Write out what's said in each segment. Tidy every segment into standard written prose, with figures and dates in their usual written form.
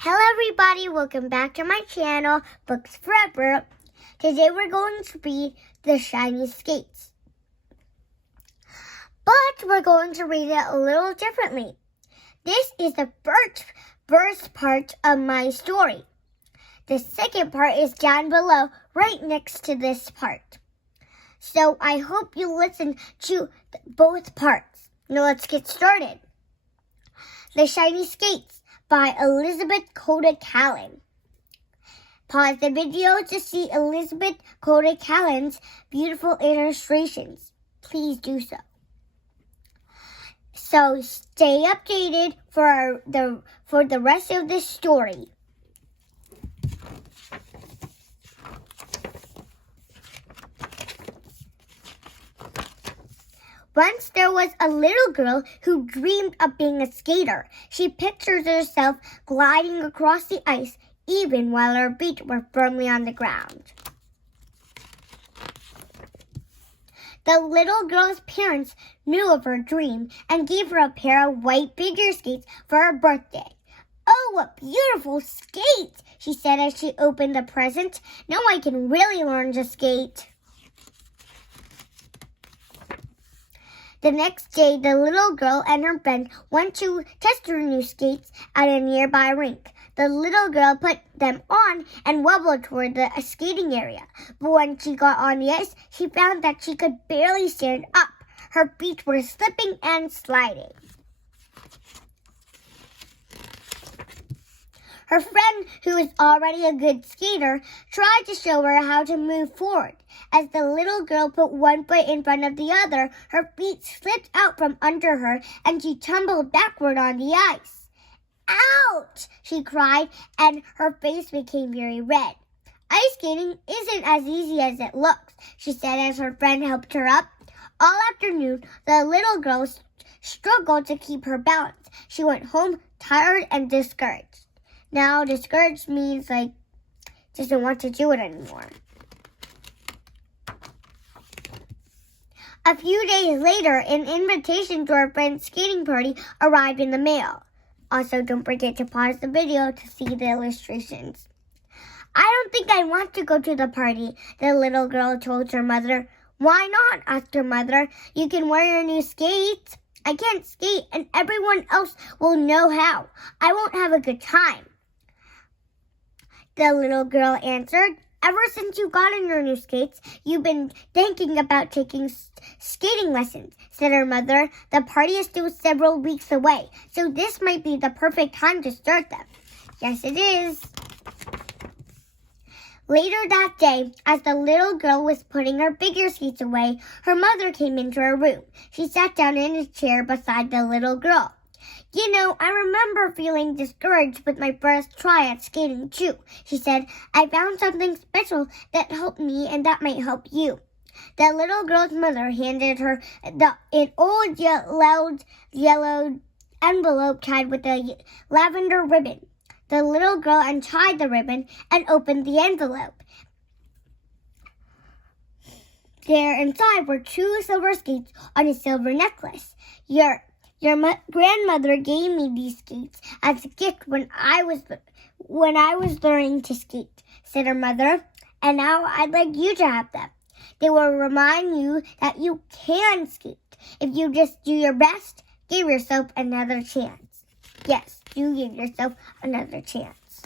Hello everybody, welcome back to my channel, Books Forever. Today we're going to read The Shiny Skates. But we're going to read it a little differently. This is the first part of my story. The second part is down below, right next to this part. So I hope you listen to both parts. Now let's get started. The Shiny Skates by Elizabeth Koda-Callan. Pause the video to see Elizabeth Koda-Callan's beautiful illustrations. Please do so. So stay updated for the rest of this story. Once there was a little girl who dreamed of being a skater. She pictured herself gliding across the ice even while her feet were firmly on the ground. The little girl's parents knew of her dream and gave her a pair of white figure skates for her birthday. "Oh, what beautiful skates!" she said as she opened the present. "Now I can really learn to skate." The next day, the little girl and her friend went to test her new skates at a nearby rink. The little girl put them on and wobbled toward the skating area. But when she got on the ice, she found that she could barely stand up. Her feet were slipping and sliding. Her friend, who was already a good skater, tried to show her how to move forward. As the little girl put one foot in front of the other, her feet slipped out from under her and she tumbled backward on the ice. "Ouch!" she cried, and her face became very red. "Ice skating isn't as easy as it looks," she said as her friend helped her up. All afternoon, the little girl struggled to keep her balance. She went home tired and discouraged. Now, discouraged means doesn't want to do it anymore. A few days later, an invitation to her friend's skating party arrived in the mail. Also, don't forget to pause the video to see the illustrations. "I don't think I want to go to the party," the little girl told her mother. "Why not?" asked her mother. "You can wear your new skates." "I can't skate and everyone else will know how. I won't have a good time," the little girl answered. "Ever since you got on your new skates, you've been thinking about taking skating lessons," said her mother. "The party is still several weeks away, so this might be the perfect time to start them." "Yes, it is." Later that day, as the little girl was putting her figure skates away, her mother came into her room. She sat down in a chair beside the little girl. "You know, I remember feeling discouraged with my first try at skating too," she said. "I found something special that helped me and that might help you." The little girl's mother handed her an old yellow envelope tied with a lavender ribbon. The little girl untied the ribbon and opened the envelope. There inside were 2 silver skates on a silver necklace. Your grandmother gave me these skates as a gift when I was learning to skate," said her mother. "And now I'd like you to have them. They will remind you that you can skate. If you just do your best, give yourself another chance." Yes, do give yourself another chance.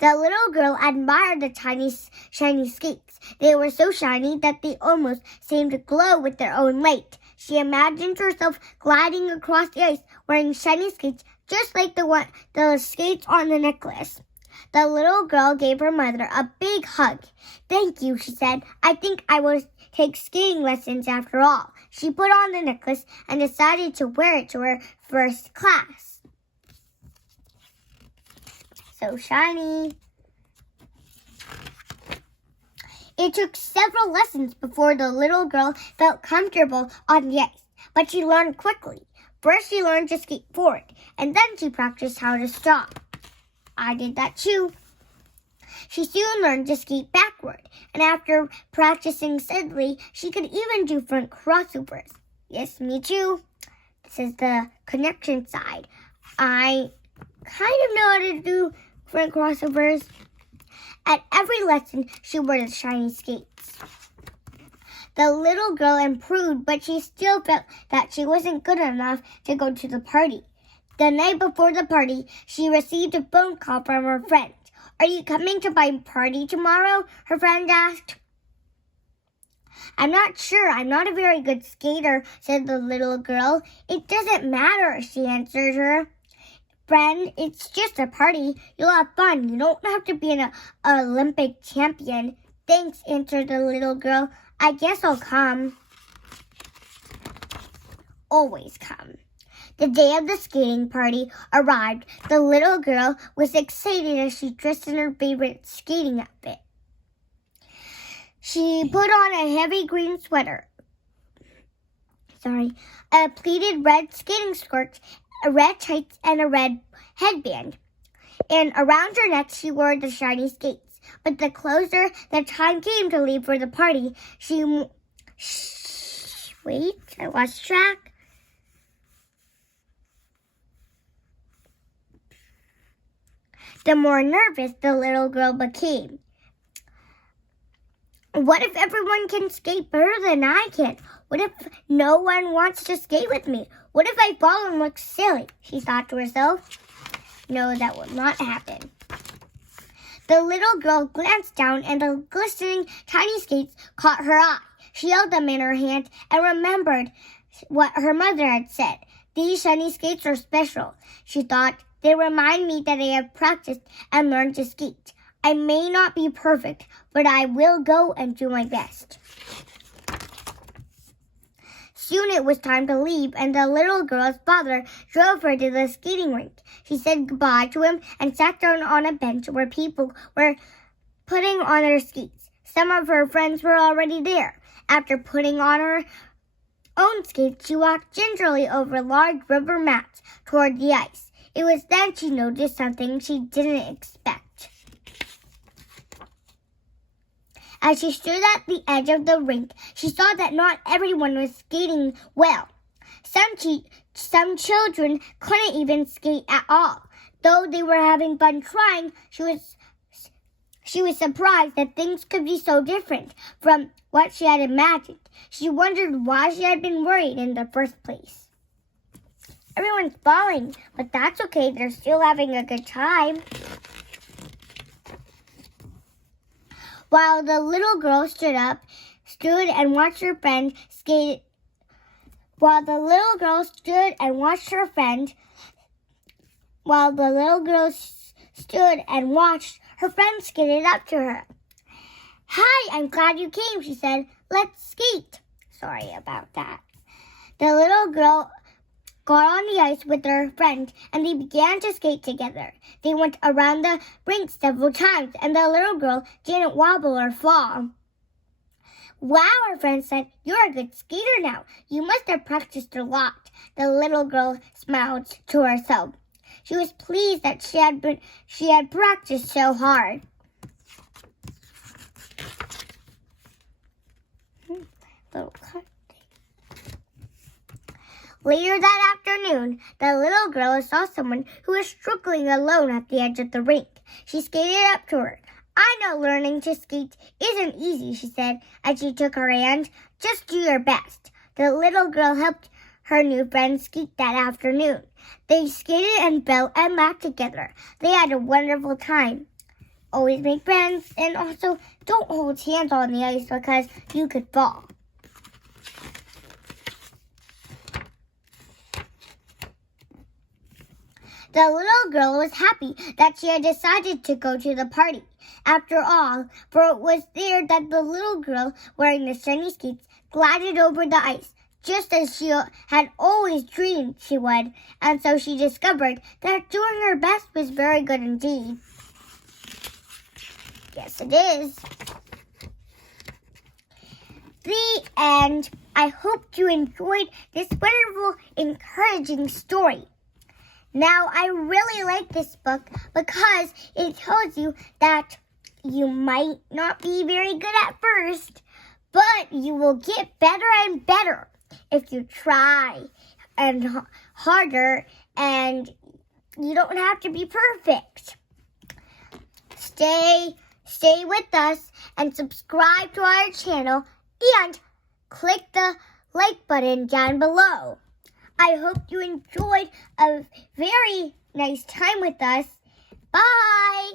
The little girl admired the tiny, shiny skates. They were so shiny that they almost seemed to glow with their own light. She imagined herself gliding across the ice wearing shiny skates just like the skates on the necklace. The little girl gave her mother a big hug. "Thank you," she said. "I think I will take skating lessons after all." She put on the necklace and decided to wear it to her first class. So shiny. It took several lessons before the little girl felt comfortable on the ice, but she learned quickly. First, she learned to skate forward, and then she practiced how to stop. I did that too. She soon learned to skate backward, and after practicing steadily, she could even do front crossovers. Yes, me too. This is the connection side. I kind of know how to do different crossovers. At every lesson, she wore the shiny skates. The little girl improved, but she still felt that she wasn't good enough to go to the party. The night before the party, she received a phone call from her friend. "Are you coming to my party tomorrow?" her friend asked. "I'm not sure. I'm not a very good skater," said the little girl. "It doesn't matter," she answered her. "Friend, it's just a party. You'll have fun. You don't have to be an Olympic champion." "Thanks," answered the little girl. "I guess I'll come." Always come. The day of the skating party arrived. The little girl was excited as she dressed in her favorite skating outfit. She put on a heavy green sweater, a pleated red skating skirt, red tights, and a red headband. And around her neck, she wore the shiny skates. But the closer the time came to leave for the party, I lost track. The more nervous the little girl became. What if everyone can skate better than I can? What if no one wants to skate with me? What if I fall and look silly? She thought to herself. No, that will not happen. The little girl glanced down and the glistening tiny skates caught her eye. She held them in her hand and remembered what her mother had said. "These shiny skates are special," she thought. "They remind me that I have practiced and learned to skate. I may not be perfect, but I will go and do my best." Soon it was time to leave, and the little girl's father drove her to the skating rink. She said goodbye to him and sat down on a bench where people were putting on their skates. Some of her friends were already there. After putting on her own skates, she walked gingerly over large rubber mats toward the ice. It was then she noticed something she didn't expect. As she stood at the edge of the rink, she saw that not everyone was skating well. Some children couldn't even skate at all. Though they were having fun trying, she was surprised that things could be so different from what she had imagined. She wondered why she had been worried in the first place. Everyone's falling, but that's okay. They're still having a good time. While the little girl stood and watched her friend skate. While the little girl stood and watched her friend skated up to her. "Hi, I'm glad you came," she said. "Let's skate." Sorry about that. The little girl got on the ice with her friend, and they began to skate together. They went around the rink several times, and the little girl didn't wobble or fall. "Wow," her friend said, "you're a good skater now. You must have practiced a lot." The little girl smiled to herself. She was pleased that she had practiced so hard. Later that afternoon, the little girl saw someone who was struggling alone at the edge of the rink. She skated up to her. "I know learning to skate isn't easy," she said as she took her hand. "Just do your best." The little girl helped her new friend skate that afternoon. They skated and fell and laughed together. They had a wonderful time. Always make friends, and also don't hold hands on the ice because you could fall. The little girl was happy that she had decided to go to the party. After all, for it was there that the little girl, wearing the shiny skates, glided over the ice, just as she had always dreamed she would, and so she discovered that doing her best was very good indeed. Yes, it is. The end. I hope you enjoyed this wonderful, encouraging story. Now, I really like this book because it tells you that you might not be very good at first, but you will get better and better if you try and harder and You don't have to be perfect. Stay with us and subscribe to our channel and click the like button down below. I hope you enjoyed a very nice time with us. Bye!